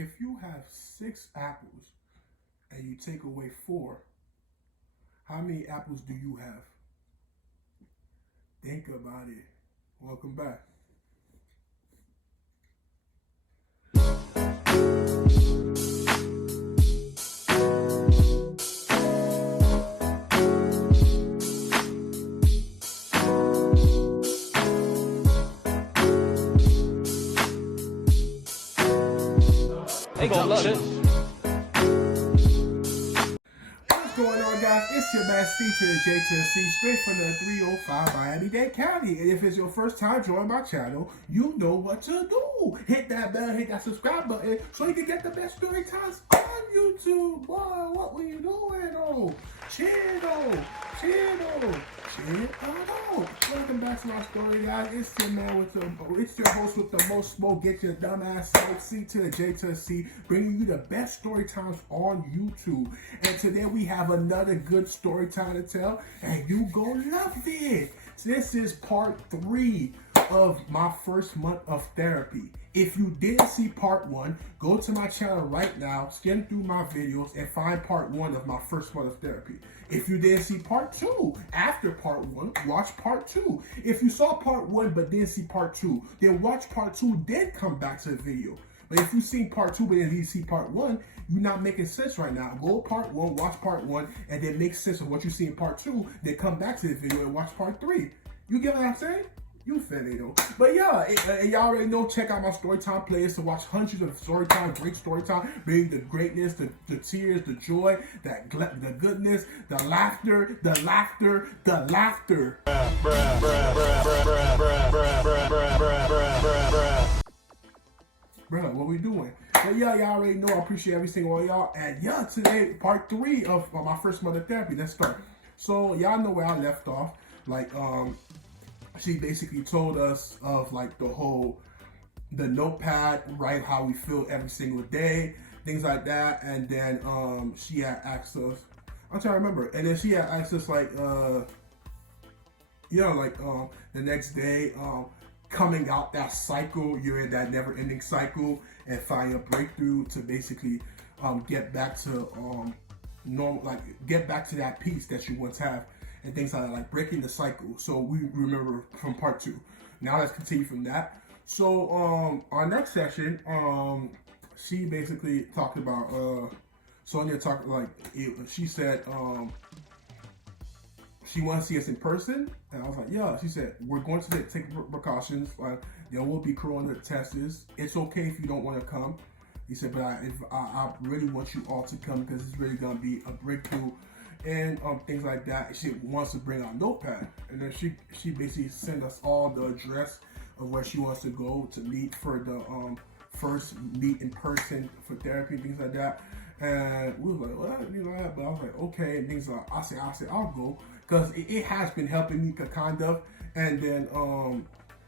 If you have 6 apples and you take away 4, how many apples do you have? Think about it. Welcome back. Hey, gonna love it. What's going on, guys? It's your man C.J.C. straight from the 305 Miami-Dade County. And if it's your first time joining my channel, you know what to do. Hit that bell, hit that subscribe button so you can get the best story times on YouTube. Boy, what were you doing? Oh, chill. Welcome back to my story, guys. It's your man it's your host with the most smoke. Get your dumb ass smoke. C to the J to the C, bringing you the best story times on YouTube. And today we have another good story time to tell, and you gonna love it. This is part 3 of my first month of therapy. If you didn't see part 1, go to my channel right now, skim through my videos, and find part 1 of my first month of therapy. If you didn't see part 2, after part 1, watch part 2. If you saw part 1 but didn't see part 2, then watch part 2, then come back to the video. But if you've seen part 2 but didn't see part 1, you're not making sense right now. Go part 1, watch part 1, and then make sense of what you see in part 2, then come back to the video and watch part 3. You get what I'm saying? You feel it though. But yeah, y'all already know, check out my Storytime playlist to watch hundreds of Storytime, great Storytime, bring the greatness, the tears, the joy, the goodness, the laughter. Bro, what we doing? But yeah, y'all already know I appreciate every single one of y'all. And yeah, today, part 3 of my first month of therapy. Let's start. So y'all know where I left off. Like, she basically told us of like the notepad, write how we feel every single day, things like that. And then she had asked us, I'm trying to remember, and then she had asked us like the next day, coming out that cycle, you're in that never-ending cycle, and find a breakthrough to basically get back to normal, like get back to that peace that you once have. And things like that, like breaking the cycle. So we remember from part 2. Now let's continue from that. So our next session, she basically talked about Sonia talked like she said she wants to see us in person, and I was like, yeah. She said we're going to take precautions. There will be corona tests. It's okay if you don't want to come. He said, but I really want you all to come because it's really gonna be a breakthrough. And things like that. She wants to bring out notepad, and then she basically sent us all the address of where she wants to go to meet for the first meet in person for therapy, things like that. And we was like, what, you know, but I was like, okay. And things like I said I'll go because it has been helping me kind of. And then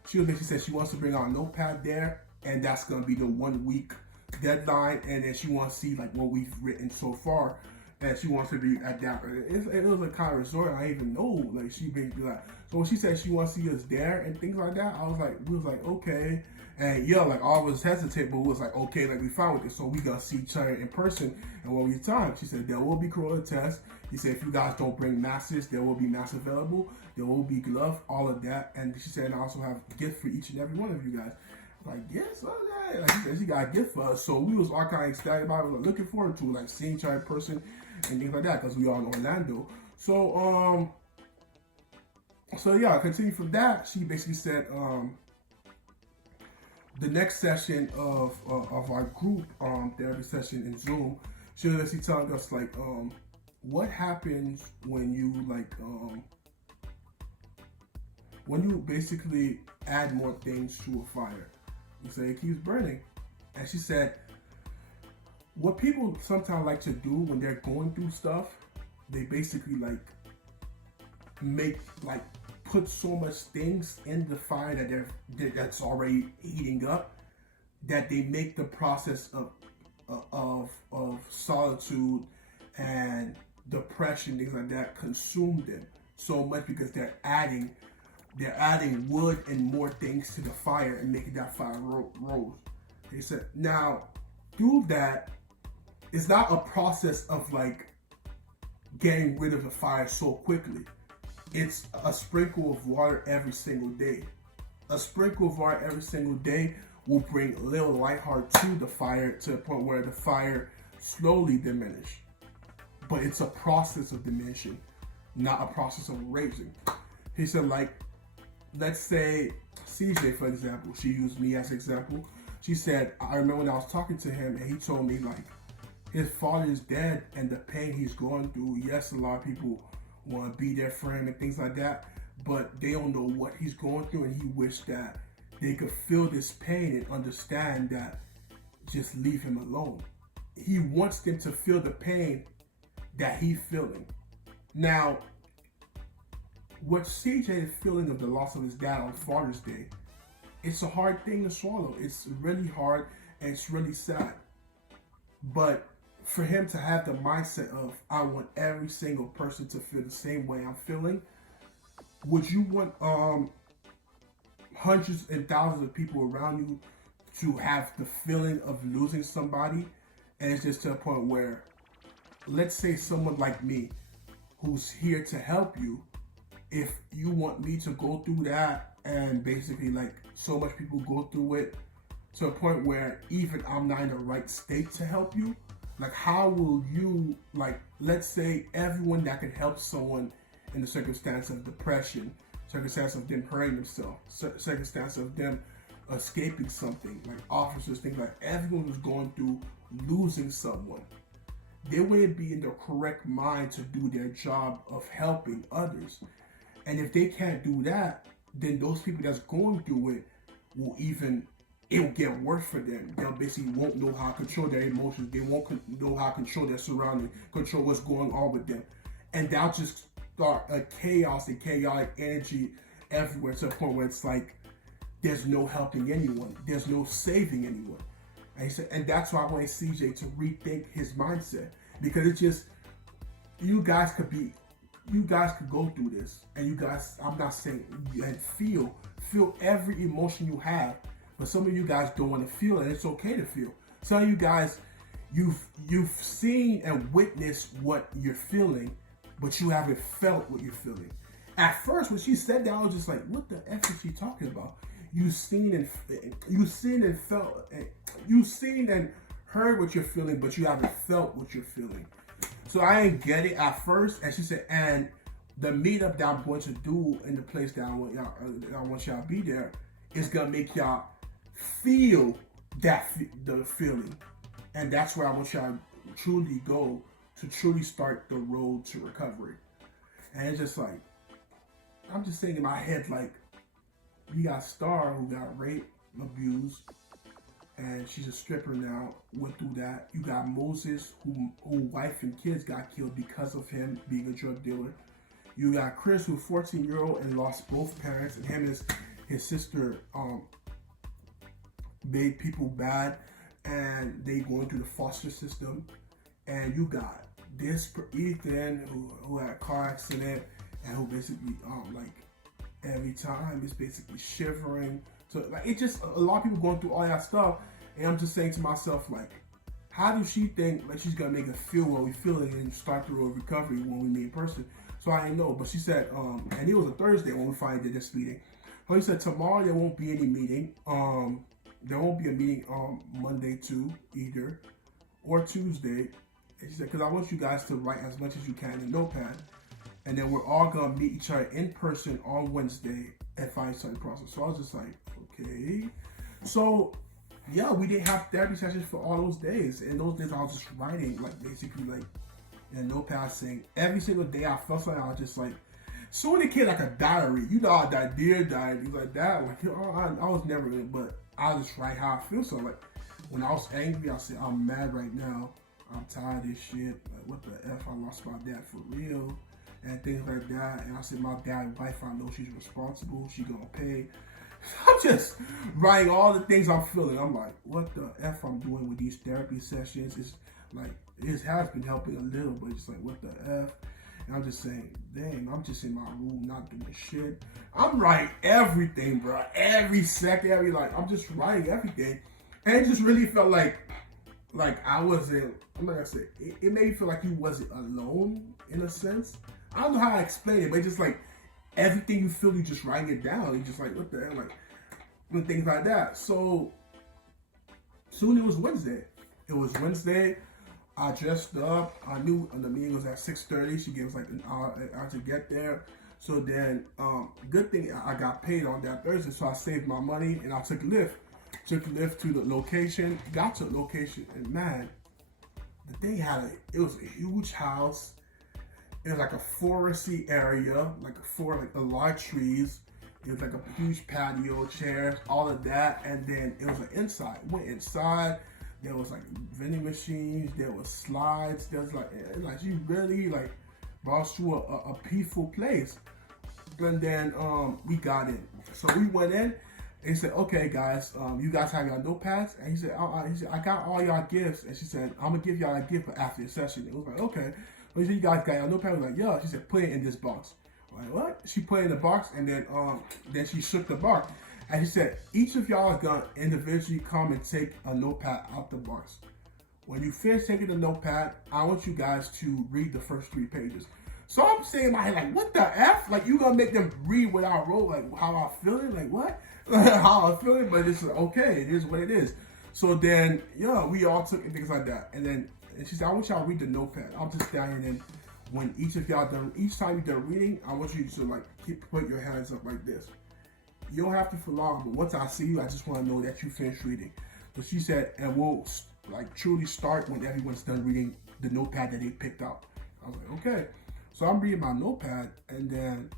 she basically said she wants to bring out notepad there, and that's gonna be the 1 week deadline. And then she wants to see like what we've written so far. And she wants to be at that. It was a kind of resort. I didn't even know. Like she basically like. So when she said she wants to see us there and things like that, we was like okay. And yeah, like I was hesitant, but we was like okay, like we fine with it. So we gonna see each other in person and when we time. She said there will be corona tests. He said if you guys don't bring masks, there will be masks available. There will be gloves, all of that. And she said and I also have a gift for each and every one of you guys. Like, yes, okay. Like she said she got a gift for us. So we was all kind of excited about it. We were looking forward to like seeing each other in person and things like that because we are in Orlando. So yeah, continue from that. She basically said the next session of our group therapy session in Zoom, she was basically telling us like what happens when you like when you basically add more things to a fire. You say it keeps burning. And she said what people sometimes like to do when they're going through stuff, they basically like put so much things in the fire that's already heating up, that they make the process of solitude and depression, things like that, consume them so much because they're adding wood and more things to the fire and making that fire rose. They said now through that, it's not a process of like getting rid of the fire so quickly. It's a sprinkle of water every single day. A sprinkle of water every single day will bring a little light heart to the fire, to the point where the fire slowly diminish. But it's a process of diminishing, not a process of raising. He said, like, let's say CJ, for example, she used me as an example. She said, I remember when I was talking to him and he told me, like, his father is dead and the pain he's going through. Yes, a lot of people want to be there for him and things like that, but they don't know what he's going through, and he wished that they could feel this pain and understand that just leave him alone. He wants them to feel the pain that he's feeling. Now, what CJ is feeling of the loss of his dad on Father's Day, it's a hard thing to swallow. It's really hard and it's really sad. But for him to have the mindset of, I want every single person to feel the same way I'm feeling, would you want hundreds and thousands of people around you to have the feeling of losing somebody? And it's just to a point where, let's say someone like me, who's here to help you, if you want me to go through that, and basically like so much people go through it to a point where even I'm not in the right state to help you, like how will you, like, let's say everyone that can help someone in the circumstance of depression, circumstance of them hurting themselves, circumstance of them escaping something, like officers, things like everyone who's going through losing someone, they wouldn't be in the correct mind to do their job of helping others. And if they can't do that, then those people that's going through it will even, it'll get worse for them. They'll basically won't know how to control their emotions. They won't know how to control their surroundings, control what's going on with them. And that'll just start a chaos and chaotic energy everywhere, to a point where it's like, there's no helping anyone. There's no saving anyone. And he said, and that's why I wanted CJ to rethink his mindset. Because it's just, you guys could go through this, and you guys, I'm not saying, and feel every emotion you have, but some of you guys don't want to feel it, and it's okay to feel. Some of you guys, you've seen and witnessed what you're feeling, but you haven't felt what you're feeling. At first, when she said that, I was just like, what the F is she talking about? You've seen and felt, you've seen and heard what you're feeling, but you haven't felt what you're feeling. So I didn't get it at first, and she said, and the meetup that I'm going to do in the place that I want y'all to be there is gonna make y'all feel the feeling, and that's where I want y'all to truly go to truly start the road to recovery. And it's just like, I'm just saying in my head, like, you got Star who got raped, abused, and she's a stripper now, went through that. You got Moses, who wife and kids got killed because of him being a drug dealer. You got Chris, who's 14-year-old and lost both parents, and him and his sister made people bad, and they going through the foster system. And you got this Ethan, who had a car accident, and who basically like every time is basically shivering. So like, it's just a lot of people going through all that stuff, and I'm just saying to myself, like, how does she think like she's gonna make us feel what we feel and start the road of recovery when we meet in person? So I didn't know, but she said, and it was a Thursday when we finally did this meeting. So he said tomorrow there won't be any meeting. There won't be a meeting Monday too either, or Tuesday. And she said, because I want you guys to write as much as you can in a notepad, and then we're all gonna meet each other in person on Wednesday and find something process. So I was just like, okay. So yeah, we didn't have therapy sessions for all those days. And those days I was just writing, like basically like in a notepad, saying every single day I felt something. I was just like, so in the kid like a diary, you know, that dear diary, like that. Like, you know, I was never in it, but I just write how I feel. So like when I was angry, I said, I'm mad right now. I'm tired of this shit. Like, what the F? I lost my dad for real. And things like that. And I said, my dad's wife, I know she's responsible. She gonna pay. I'm just writing all the things I'm feeling. I'm like, what the F I'm doing with these therapy sessions? It's like, it has been helping a little, but it's like, what the F? And I'm just saying, dang, I'm just in my room, not doing shit. I'm writing everything, bro. Every second, I'm just writing everything. And it just really felt like like I wasn't. I'm not gonna say it made me feel like you wasn't alone in a sense. I don't know how to explain it, but it's just like everything you feel, you just writing it down. You just like what the hell, like and things like that. So soon it was Wednesday. It was Wednesday. I dressed up. I knew the meeting was at 6:30. She gave us like an hour to get there. So then, good thing I got paid on that Thursday, so I saved my money and I took Lyft. Took Lyft to the location. Got to the location, and man, the thing it was a huge house. It was like a foresty area, like a lot of trees. It was like a huge patio, chairs, all of that, and then it was like inside. Went inside. There was like vending machines. There was slides. There was like she really like brought us to a peaceful place. And then we got in. So we went in. And he said, "Okay, guys, you guys have your notepads." And he said, "I got all y'all gifts." And she said, "I'm gonna give y'all a gift after the session." It was like, "Okay." But he said, "You guys got your notepad?" I was like, "Yeah." She said, "Put it in this box." I'm like, what? She put it in the box, and then she shook the box. And she said, "Each of y'all is gonna individually come and take a notepad out the box. When you finish taking the notepad, I want you guys to read the first 3 pages." So I'm saying in my head, like, what the F? Like, you gonna make them read what I wrote, like how I feeling? Like, what? How I feeling? But it's okay, it is what it is. So then, yeah, we all took and things like that. And she said, "I want y'all to read the notepad." I'll just stand and then when each time you're done reading, I want you to like put your hands up like this. You don't have to for long, but once I see you, I just want to know that you finished reading. So she said, and we'll like truly start when everyone's done reading the notepad that they picked out. I was like, okay. So I'm reading my notepad, and then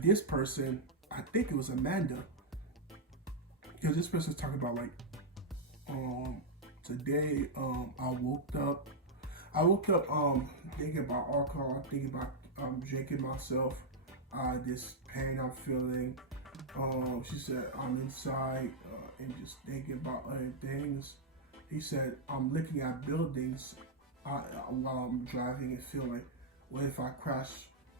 this person, I think it was Amanda, because this person's talking about like, today, I woke up thinking about alcohol, thinking about drinking myself, this pain I'm feeling. She said, "I'm inside and just thinking about other things." He said, "I'm looking at buildings while I'm driving and feel like, what if I crash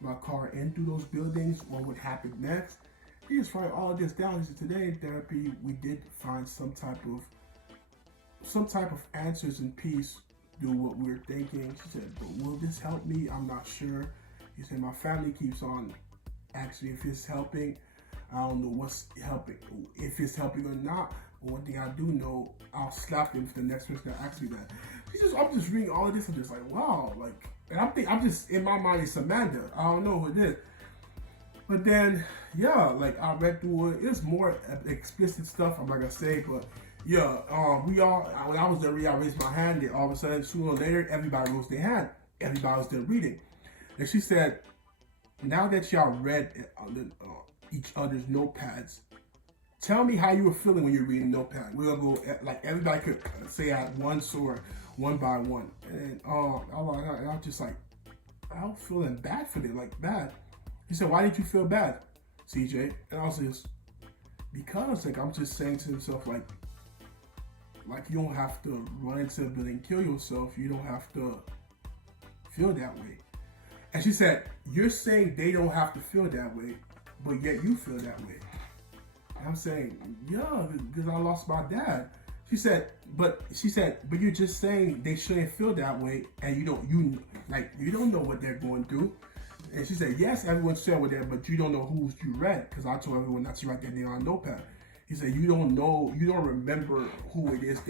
my car into those buildings? What would happen next?" He just wrote all of this down. He said, "Today in therapy, we did find some type of answers and peace do what we were thinking." She said, "But will this help me? I'm not sure." He said, "My family keeps on asking if it's helping. I don't know what's helping, if it's helping or not. But one thing I do know, I'll slap him if the next person that asks me that." I'm just reading all of this and just like, wow, like, and I'm just in my mind it's Amanda. I don't know who it is. But then, yeah, like I read through it. It's more explicit stuff. I'm not gonna say, but yeah, we all. When I was there, I raised my hand. And all of a sudden, sooner or later, everybody raised their hand. Everybody was there reading, and she said, "Now that y'all read each other's notepads, tell me how you were feeling when you're reading notepad." We're gonna go like everybody could say at once or one by one, and I was just like, I was feeling bad for them, like bad. He said, "Why did you feel bad, CJ?" And I was just, because like I'm just saying to himself like you don't have to run into a building and kill yourself. You don't have to feel that way. And she said, "You're saying they don't have to feel that way, but yet you feel that way." And I'm saying, yeah, because I lost my dad. She said, but you're just saying they shouldn't feel that way, and you don't know what they're going through. And she said, "Yes, everyone said what they're, but you don't know who's you read, because I told everyone not to write their name on a notepad." He said, you don't remember who it is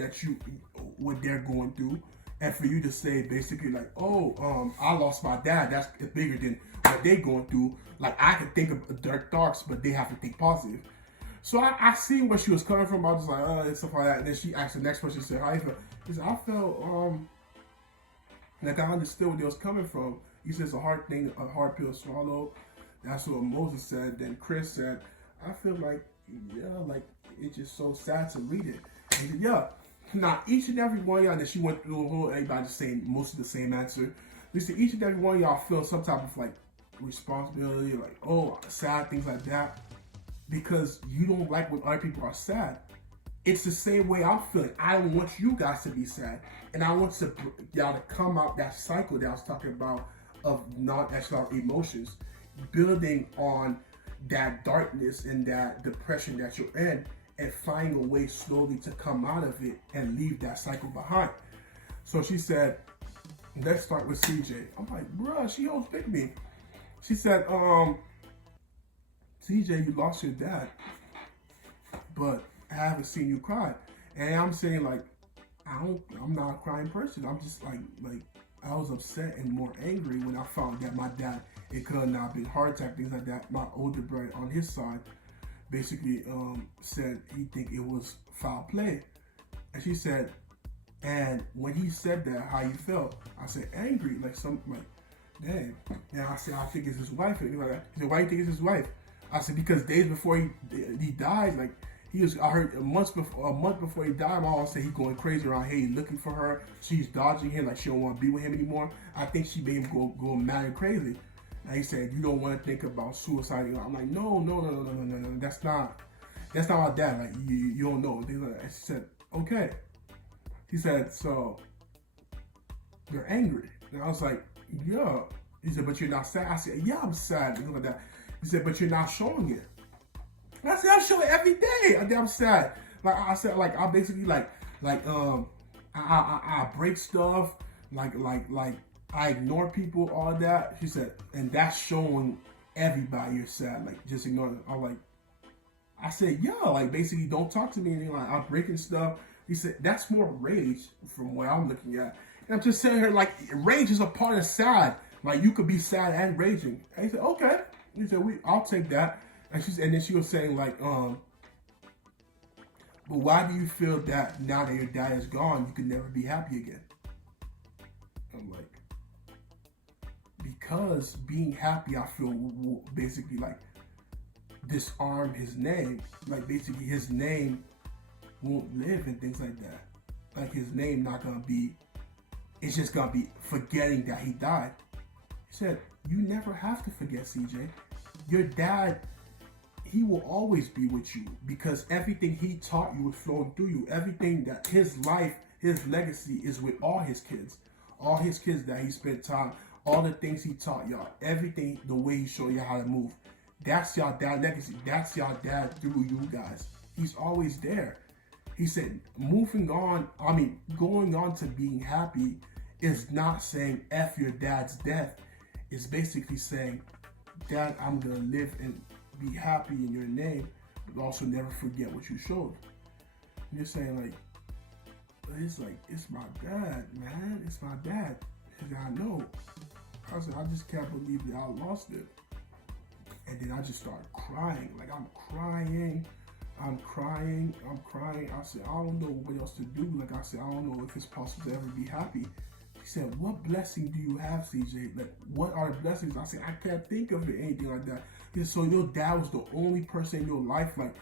what they're going through. And for you to say basically like, "Oh, I lost my dad," that's bigger than what they're going through. Like I could think of dark thoughts, but they have to think positive. So I see where she was coming from. I was just like, and stuff like that. And then she asked the next question, she said, "How you feel?" He said, "I felt like I understood where they was coming from." He said, "It's a hard pill to swallow." That's what Moses said. Then Chris said, "I feel like, yeah, like it's just so sad to read it." And he said, "Yeah." Now each and every one of y'all that she went through, everybody just saying most of the same answer. They said each and every one of y'all feel some type of like responsibility, like sad things like that, because you don't like when other people are sad. It's the same way I'm feeling. I don't want you guys to be sad, and I want y'all to come out that cycle that I was talking about of non-external emotions, building on that darkness and that depression that you're in, and find a way slowly to come out of it and leave that cycle behind. So she said, let's start with CJ. I'm like, bruh, she always picked me. She said, CJ, you lost your dad, but I haven't seen you cry. And I'm saying, like, I'm not a crying person. I'm just like I was upset and more angry when I found that my dad, it could have not been heart attack, things like that. My older brother on his side basically said he think it was foul play. And she said, and when he said that, how you felt, I said angry, like damn. And I said, I think it's his wife. And like, he said, why do you think it's his wife? I said, because days before he died, like I heard a month before he died, my mom said he going crazy around here, looking for her. She's dodging him, like she don't want to be with him anymore. I think she made him go mad and crazy. And he said, you don't want to think about suicide. I'm like, no, that's not my dad. Like you don't know. And she said, okay. He said, so you're angry. And I was like, yeah. He said, but you're not sad. I said, yeah, I'm sad. Look at that. He said, but you're not showing it. And I said, I show it every day. I'm sad. Like I said, like I basically I break stuff. Like I ignore people, all that. She said, and that's showing everybody you're sad. Like just ignore it. I said, yeah, like basically don't talk to me. And like I'm breaking stuff. He said, that's more rage from what I'm looking at. And I'm just saying her, like, rage is a part of sad. Like, you could be sad and raging. And he said, okay. He said, I'll take that. And then she was saying, like, but why do you feel that now that your dad is gone, you can never be happy again? I'm like, because being happy, I feel will basically, like, disarm his name. Like, basically, his name won't live and things like that. Like his name not gonna be, it's just gonna be forgetting that he died. He said, you never have to forget, CJ. Your dad, he will always be with you because everything he taught you is flowing through you. Everything that his life, his legacy is with all his kids that he spent time, all the things he taught y'all, everything, the way he showed you how to move. That's y'all dad legacy. That's y'all dad through you guys. He's always there. He said, going on to being happy is not saying F your dad's death. It's basically saying, Dad, I'm going to live and be happy in your name, but also never forget what you showed. And you're saying, it's my dad, man. It's my dad. He said, I know. I said, I just can't believe that I lost it. And then I just started crying. Like, I'm crying. I said, I don't know what else to do. Like I said, I don't know if it's possible to ever be happy. She said, what blessing do you have, CJ? Like, what are the blessings? I said, I can't think of it, anything like that. He said, so your dad was the only person in your life, like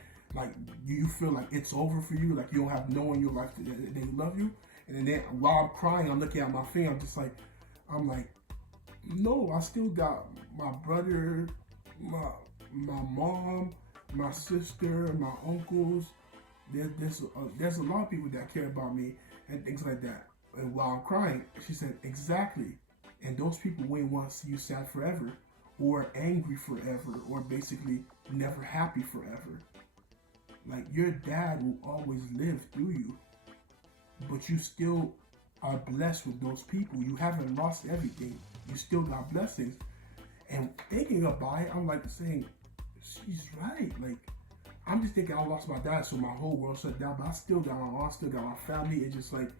you feel like it's over for you, like you don't have no one in your life that they love you? And then while I'm crying, I'm looking at my finger, I'm like, no, I still got my brother, my mom, my sister, my uncles. There's a lot of people that care about me and things like that. And while I'm crying, she said, exactly. And those people wouldn't want to see you sad forever, or angry forever, or basically never happy forever. Like, your dad will always live through you, but you still are blessed with those people. You haven't lost everything. You still got blessings. And thinking about it, I'm like saying, she's right. Like, I'm just thinking I lost my dad, so my whole world shut down, but I still got my mom, still got my family. It's just like,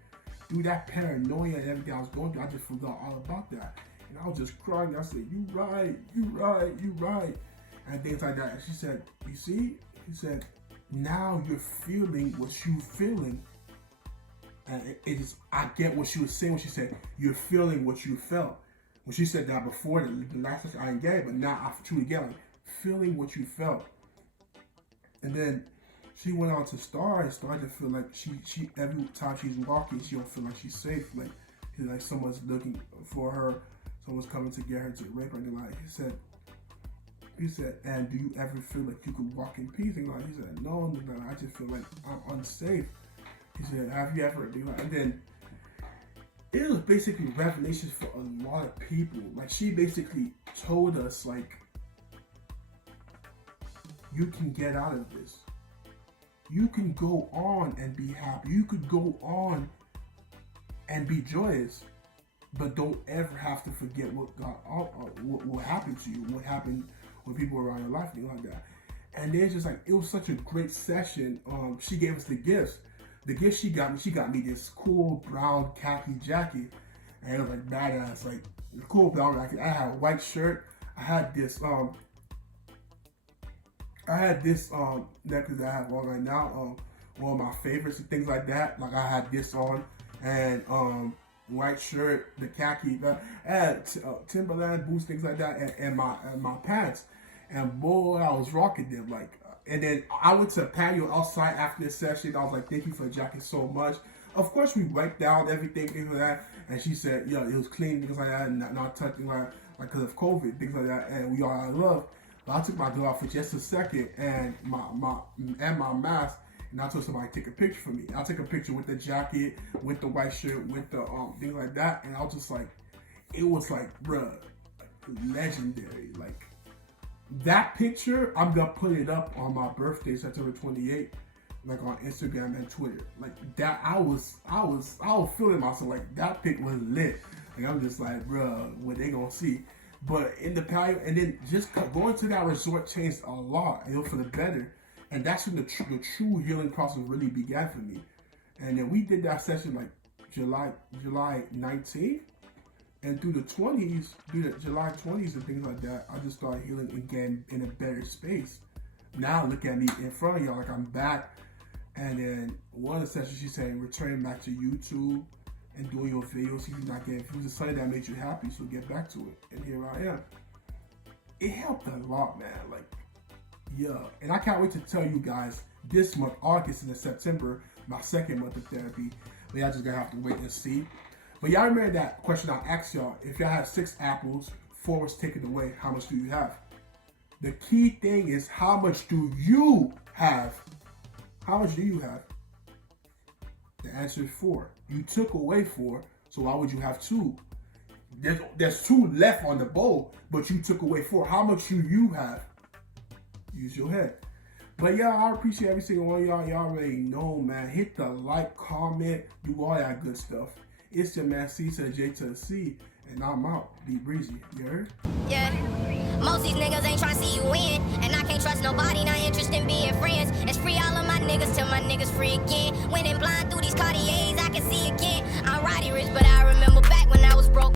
through that paranoia and everything I was going through, I just forgot all about that. And I was just crying. I said, you right. And things like that. And she said, you see? He said, now you're feeling what you're feeling. And I get what she was saying when she said, you're feeling what you felt. When she said that before, the last time I didn't get it, but now I truly get it. Like, feeling what you felt. And then she went on to Star and started to feel like she every time she's walking, she don't feel like she's safe. Like someone's looking for her, someone's coming to get her to rape her. And like he said, and do you ever feel like you could walk in peace? And he said, no, I just feel like I'm unsafe. He said, have you ever? And then it was basically revelations for a lot of people. Like, she basically told us, like, you can get out of this. you can go on and be happy. You could go on and be joyous, but don't ever have to forget what happened to you, what happened with people around your life, things like that. And then just like, it was such a great session. She gave us the gifts. The gift she got me this cool brown khaki jacket, and it was like badass, like cool brown jacket. I had a white shirt. I had this necklace that I have on right now. One of my favorites and things like that. Like I had this on, and white shirt, the khaki, I had Timberland boots, things like that, and my pants. And boy, I was rocking them like. And then I went to a patio outside after this session. I was like, thank you for the jacket so much. Of course, we wiped down everything, things like that. And she said, yeah, it was clean, things like that, and not touching like because of COVID, things like that. And we all had love. But I took my glove off for just a second, and my mask, and I told somebody to take a picture for me. I took a picture with the jacket, with the white shirt, with the things like that. And I was just like, it was like, bruh, legendary, like. That picture, I'm gonna put it up on my birthday, September 28th, like on Instagram and Twitter. Like that, I was feeling myself. Like that pic was lit. Like I'm just like, bro, what they gonna see? But in the patio, and then just going to that resort changed a lot. It was for the better, and that's when the true healing process really began for me. And then we did that session like July 19th. And through the July 20s and things like that, I just started healing again in a better space. Now look at me in front of y'all, like I'm back. And then one of the sessions she said, returning back to YouTube and doing your videos. You're not getting views. It's something that made you happy, so get back to it. And here I am. It helped a lot, man. Like, yeah. And I can't wait to tell you guys this month, August and September, my second month of therapy. But y'all just gonna have to wait and see. But y'all remember that question I asked y'all, if y'all have 6 apples, 4 was taken away, how much do you have? The key thing is, how much do you have? How much do you have? The answer is 4. You took away 4, so why would you have 2? There's 2 left on the bowl, but you took away 4. How much do you have? Use your head. But yeah, I appreciate every single one of y'all. Y'all already know, man. Hit the like, comment, do all that good stuff. It's your man C.J.C, and I'm out. Be breezy. You heard? Yeah. Most these niggas ain't tryna see you win, and I can't trust nobody, not interested in being friends. It's free all of my niggas till my niggas free again. Winning blind through these Cartiers, I can see again. I'm riding rich, but I remember